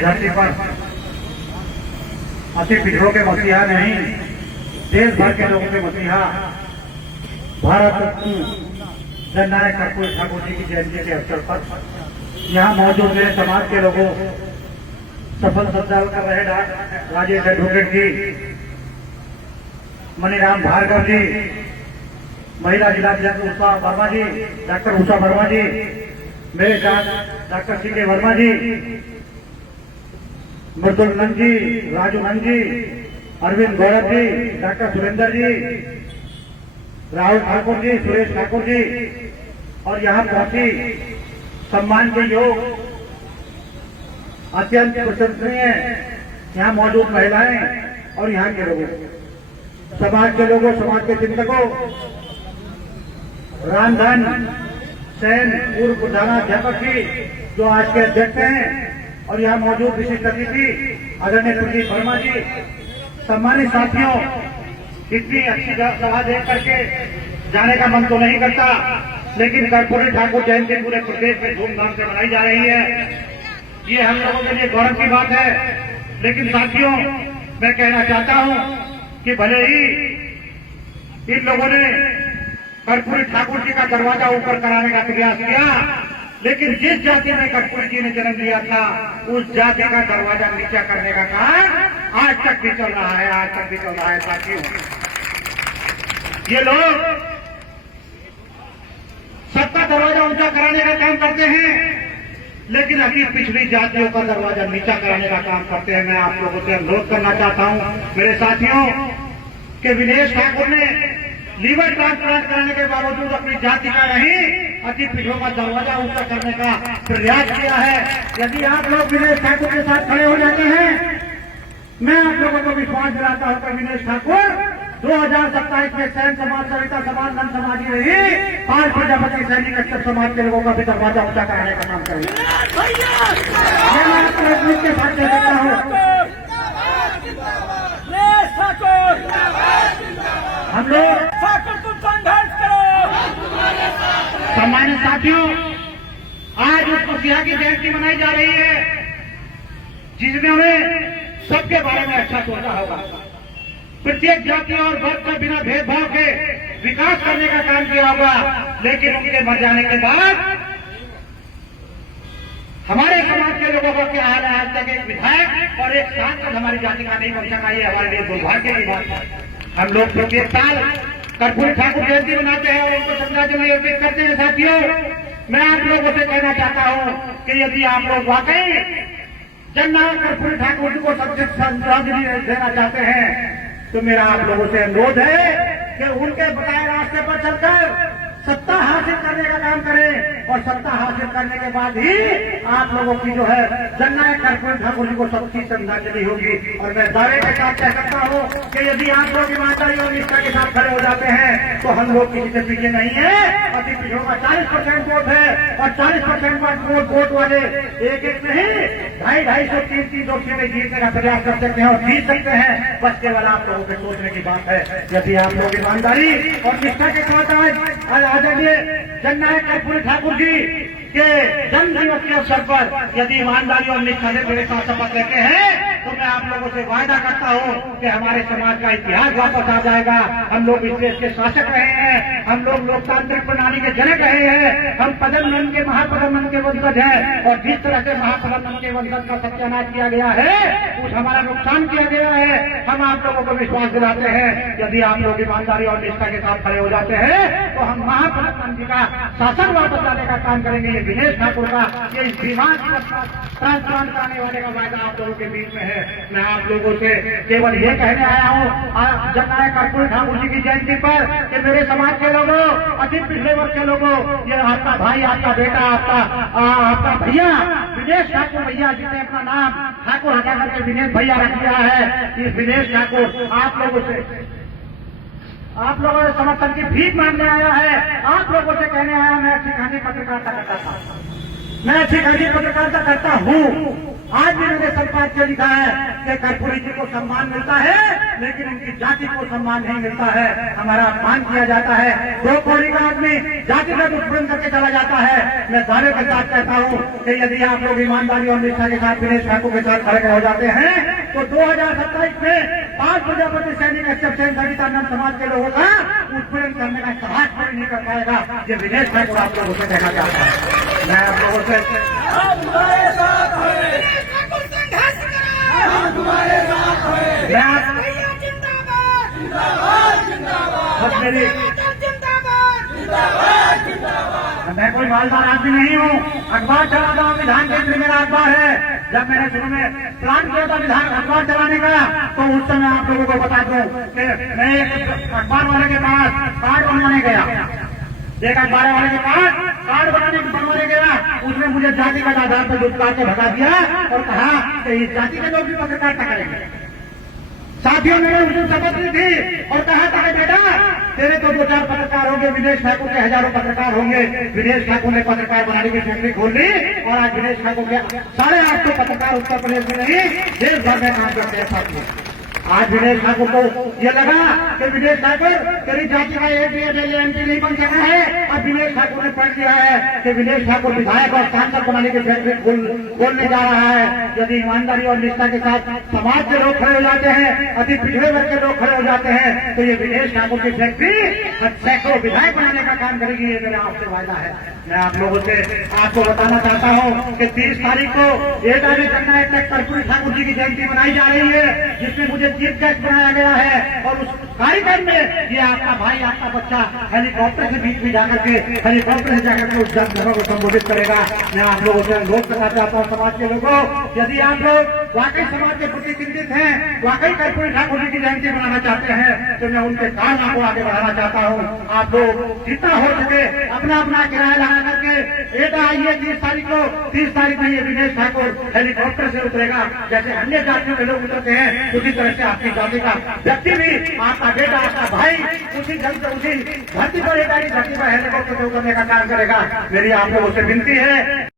धरती पर अति पिछड़ों के मसीहा नहीं, देश भर के लोगों के मसीहा भारत रत्न जननायक कर्पूरी ठाकुर जी की जयंती के अवसर पर यहाँ मौजूद मेरे समाज के लोगों सफल संचालन कर रहे राजेश एडवोकेट जी, मनीराम भार्गव जी, महिला जिलाध्यक्ष उषा वर्मा जी, डॉक्टर उषा वर्मा जी, मेरे साथ डॉक्टर सी के वर्मा जी, मृदुल नंद जी, राजू नंद जी, अरविंद गौरव जी, डॉक्टर सुरेंद्र जी, राहुल ठाकुर जी, सुरेश ठाकुर जी और यहाँ पहुंची सम्मान के योग अत्यंत प्रशंसनीय यहाँ मौजूद महिलाएं और यहाँ के लोगों, समाज के लोगों, समाज के चिंतकों, रामधन सेन पूर्व प्रधानाध्यापक जी जो आज के अध्यक्ष हैं और यहाँ मौजूद विशिष्ट अतिथि आदरणीय प्रदीप वर्मा जी, सम्मानित साथियों, इतनी अच्छी सभा देख करके जाने का मन तो नहीं करता, लेकिन कर्पूरी ठाकुर जयंती पूरे प्रदेश में धूमधाम से मनाई जा रही है। ये हम लोगों के लिए गौरव की बात है। लेकिन साथियों, मैं कहना चाहता हूं कि भले ही इन लोगों ने कर्पूरी ठाकुर जी का दरवाजा ऊपर कराने का प्रयास किया, लेकिन जिस जाति में कर्पूरी जी ने जन्म लिया था उस जाति का दरवाजा नीचा करने का काम आज तक भी चल रहा है, आज तक भी चल रहा है। साथियों, ये लोग सबका दरवाजा ऊंचा कराने का काम करते हैं, लेकिन अति पिछड़ी जातियों का दरवाजा नीचा कराने का काम करते हैं। मैं आप लोगों से अनुरोध करना चाहता हूं मेरे साथियों कि विनेश ठाकुर ने लीवर ट्रांसप्लांट कराने के बावजूद अपनी जाति का नहीं, अति पिछड़ों का दरवाजा ऊंचा करने का प्रयास किया है। यदि आप लोग विनेश ठाकुर के साथ खड़े हो जाते हैं, मैं आप लोगों को विश्वास दिलाता हूं कि विनेश ठाकुर 2027 में सैन समाज, सविता समाज, नंद समाज ही नहीं, 5 प्रजापति सैनिक अक्षर समाज के लोगों का भी दरवाजा ऊंचा कराने का काम करेंगे। मैं आपको एक मिनट के साथ कह देता हूं, हम लोग संघर्ष करो। सम्मानित साथियों, आज उस मसीहा की जयंती मनाई जा रही है जिसमें हमें सबके बारे में अच्छा सोचा होगा, प्रत्येक जाति और वर्ग का बिना भेदभाव के विकास करने का काम किया होगा। लेकिन उनके मर जाने के बाद हमारे समाज के लोगों को क्या हाल है? आज तक एक विधायक और एक सांसद हमारी जाति का नहीं बन सका। ये हमारे लिए दुर्भाग्य की बात है। हम लोग प्रत्येक साल कर्पूरी ठाकुर जयंती मनाते हैं और उनको श्रद्धांजलि अर्पित करते हैं। साथियों, मैं आप लोगों से कहना चाहता हूं कि यदि आप लोग वाकई जननायक कर्पूरी ठाकुर जी को सबसे श्रद्धांजलि देना चाहते हैं तो मेरा आप लोगों से अनुरोध है कि उनके बताए रास्ते पर चलकर सत्ता हासिल करने का काम करें और सत्ता हासिल करने के बाद ही आप लोगों की जो है जननायक कर्पूरी ठाकुर जी को सबकी श्रद्धांजलि होगी। और मैं दावे के साथ कह सकता हूं कि यदि आप लोग ईमानदारी और निष्ठा के साथ खड़े हो जाते हैं तो हम लोग किसी से पीछे नहीं है। अति पिछड़ों का 40% वोट है और 40% वोट वाले एक एक नहीं 250-250 300 सीटें जीतने का प्रयास कर सकते हैं और जीत सकते हैं। बस केवल आप लोगों के सोचने की बात है। यदि आप लोग ईमानदारी और निष्ठा के साथ आदरणीय जननायक कर्पूरी ठाकुर जी के जन्म दिवस के अवसर पर यदि ईमानदारी और निष्ठा से मेरे साथ शपथ लेते हैं तो मैं आप लोगों से वायदा करता हूं कि हमारे समाज का इतिहास वापस आ जाएगा। हम लोग इस देश के शासक रहे हैं, हम लोग लोकतांत्रिक प्रणाली के जनक रहे हैं, हम प्रधानमंत्री के महाप्रधानमंत्री के वंशज हैं और जिस तरह से महाप्रधानमंत्री के वंशज का सत्यानाश किया गया है, कुछ हमारा नुकसान किया गया है। हम आप लोगों को विश्वास दिलाते हैं यदि आप लोग ईमानदारी और निष्ठा के साथ खड़े हो जाते हैं तो हम महाप्रधानमंत्री का शासन वापस लाने का काम करेंगे। ये विनेश ठाकुर का ये बीमार ट्रांसप्लांट कराने वाले का वायदा आप लोगों के बीच में है। मैं आप लोगों से केवल ये कहने आया हूँ जननायक कर्पूरी ठाकुर जी की जयंती पर कि मेरे समाज के लोगों, अति पिछड़े वर्ग के लोगों, ये आपका भाई, आपका बेटा, आपका भैया विनेश ठाकुर भैया जिसने अपना नाम ठाकुर हटा करके विनेश भैया रख दिया है, इस विनेश ठाकुर आप लोगों से समर्थन की भीख मांगने आया है। आप लोगों से कहने आया मैं अच्छी पत्रकारिता करता था, मैं अच्छी पत्रकारिता करता हूँ। आज भी मैंने बात क्यों लिखा है कि कर्पूरी जी को सम्मान मिलता है लेकिन उनकी जाति को सम्मान नहीं मिलता है, हमारा अपमान किया जाता है। 2 कौड़ी का आदमी जातिगत उत्पीड़न करके चला जाता है। मैं दावे के साथ कहता हूँ कि यदि आप लोग ईमानदारी और निष्ठा के साथ दिनेश ठाकुर के साथ खड़े हो जाते हैं तो 2027 में 5 प्रजापति सैनिक एक्सेप्शन सवितानंद समाज के लोगों का उत्पीड़न करने का साहस कोई नहीं कर पाएगा। ये दिनेश ठाकुर आप लोगों से कहना चाहता है। मैं आप लोगों से मैं कोई मालदार आदमी नहीं हूँ, अखबार चलाता हूँ, विधान केंद्र मेरा अखबार है। जब मैंने शुरू में प्लान किया था विधान अखबार चलाने का तो उस समय आप लोगों को बता दूं कि मैं एक अखबार वाले के पास कार्ड बनवाने गया, एक अखबार वाले के पास कार्ड बनवाने गया, उसने मुझे जाति का आधार पर दुष्कार के भगा दिया और कहा कि इस जाति के लोग भी पत्रकारिता करेंगे। साथियों ने उसे शपथ ली थी और कहा था कि बेटा तेरे तो 2-4 पत्रकार होंगे, विनेश ठाकुर के हजारों पत्रकार होंगे। विनेश ठाकुर ने पत्रकार बनाने की फैक्ट्री खोल ली और आज विनेश ठाकुर के 850 पत्रकार उत्तर प्रदेश में नहीं देश भर में काम करते हैं। साथियों आज विनेश ठाकुर को ये लगा कि विनेश ठाकुर तेरी जाति का एमपी नहीं बन सका है। अब विनेश ठाकुर ने पढ़ दिया है कि विनेश ठाकुर विधायक और सांसद बनाने की फैक्ट्री खोलने जा रहा है। यदि ईमानदारी और निष्ठा के साथ समाज के लोग खड़े हो जाते हैं, अति पिछड़े वर्ग के लोग खड़े हो जाते हैं तो ये विनेश ठाकुर की फैक्ट्री सैकड़ों विधायक बनाने का काम करेगी। ये मेरा आपसे वायदा है। मैं आप लोगों से आपको बताना चाहता हूँ कि 30 तारीख को एटावी जननायक तक कर्पूरी ठाकुर जी की जयंती मनाई जा रही है, जिसमें मुझे चीफ गेस्ट बनाया गया है और उस कार्यक्रम में ये आपका भाई आपका बच्चा हेलीकॉप्टर से बीच में जाकर के हेलीकॉप्टर से जाकर के उस जनसभा को संबोधित करेगा। मैं आप लोगों से अनुरोध करना चाहता हूँ समाज के लोगों, यदि आप लोग वाकई समाज के प्रति चिंतित हैं, वाकई कर्पूरी ठाकुर जी की जयंती मनाना चाहते हैं तो मैं उनके कारनामों को आगे बढ़ाना चाहता हूँ। आप लोग जितना हो सके अपना अपना किराया लगा करके एटा आइए 30 तारीख को। 30 तारीख में ये विनेश ठाकुर हेलीकॉप्टर से उतरेगा, जैसे अन्य जातियों के लोग उतरते हैं उसी तरह से आपकी जाति का व्यक्ति भी, आपका बेटा आपका भाई उसी धरती पर एटा की धरती पर हेलीकॉप्टर से उतरने का काम करेगा। मेरी आप लोगों से विनती है